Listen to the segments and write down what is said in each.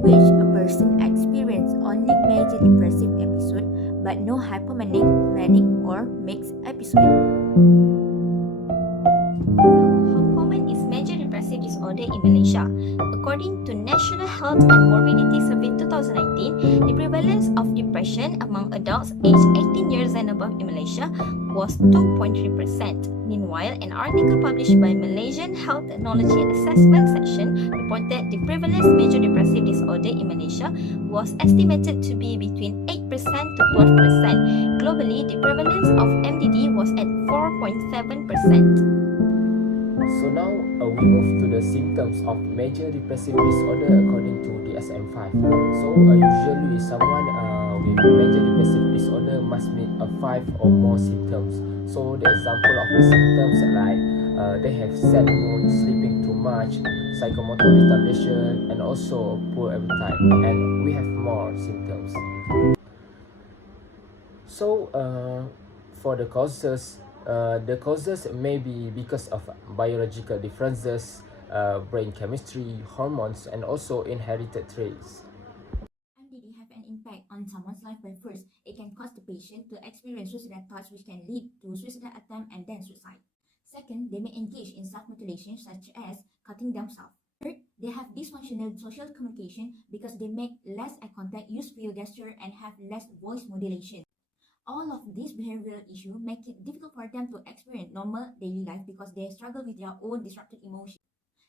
in which a person experiences only major depressive episode but no hypomanic, manic or mixed episode. How common is major depressive disorder in Malaysia? According to National Health and Morbidity Survey 2019, the prevalence of depression among adults aged 18 years and above in Malaysia was 2.3%. Meanwhile, an article published by Malaysian Health Technology Assessment Section reported the prevalence major depressive disorder in Malaysia was estimated to be between 8% to 12%. Globally, the prevalence of MDD was at 4.7%. So now we move to the symptoms of major depressive disorder according to DSM-5. So usually someone with major depressive disorder must meet 5 or more symptoms. So the example of the symptoms like they have sad mood, sleeping too much, psychomotor retardation, and also poor appetite. And we have more symptoms. So for the causes may be because of biological differences, brain chemistry, hormones, and also inherited traits. MDD have an impact on someone's life by first, it can cause the patient to experience suicidal thoughts which can lead to suicidal attempt and then suicide. Second, they may engage in self-mutilation such as cutting themselves. Third, they have dysfunctional social communication because they make less eye contact, use few gesture, and have less voice modulation. All of these behavioral issues make it difficult for them to experience normal daily life because they struggle with their own disrupted emotions.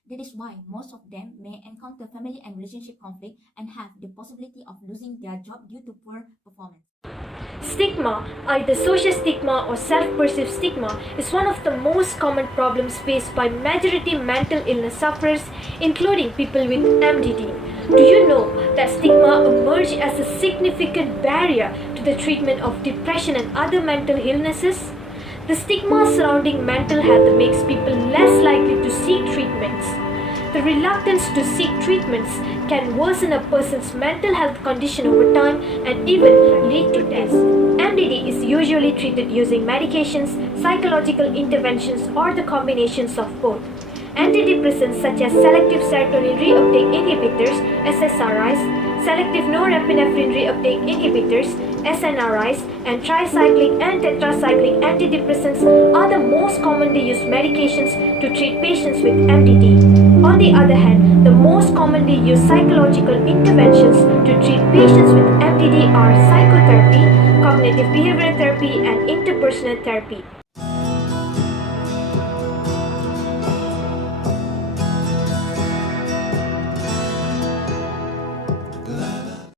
That is why most of them may encounter family and relationship conflict and have the possibility of losing their job due to poor performance. Stigma, either social stigma or self-perceived stigma, is one of the most common problems faced by majority mental illness sufferers, including people with MDD. Do you know that stigma emerged as a significant barrier to the treatment of depression and other mental illnesses? The stigma surrounding mental health makes people less likely to seek treatments. The reluctance to seek treatments can worsen a person's mental health condition over time and even lead to death. MDD is usually treated using medications, psychological interventions, or the combinations of both. Antidepressants such as selective serotonin reuptake inhibitors (SSRIs), selective norepinephrine reuptake inhibitors (SNRIs), and tricyclic and tetracyclic antidepressants are the most commonly used medications to treat patients with MDD. On the other hand, the most commonly used psychological interventions to treat patients with MDD are psychotherapy, cognitive behavioral therapy, and interpersonal therapy.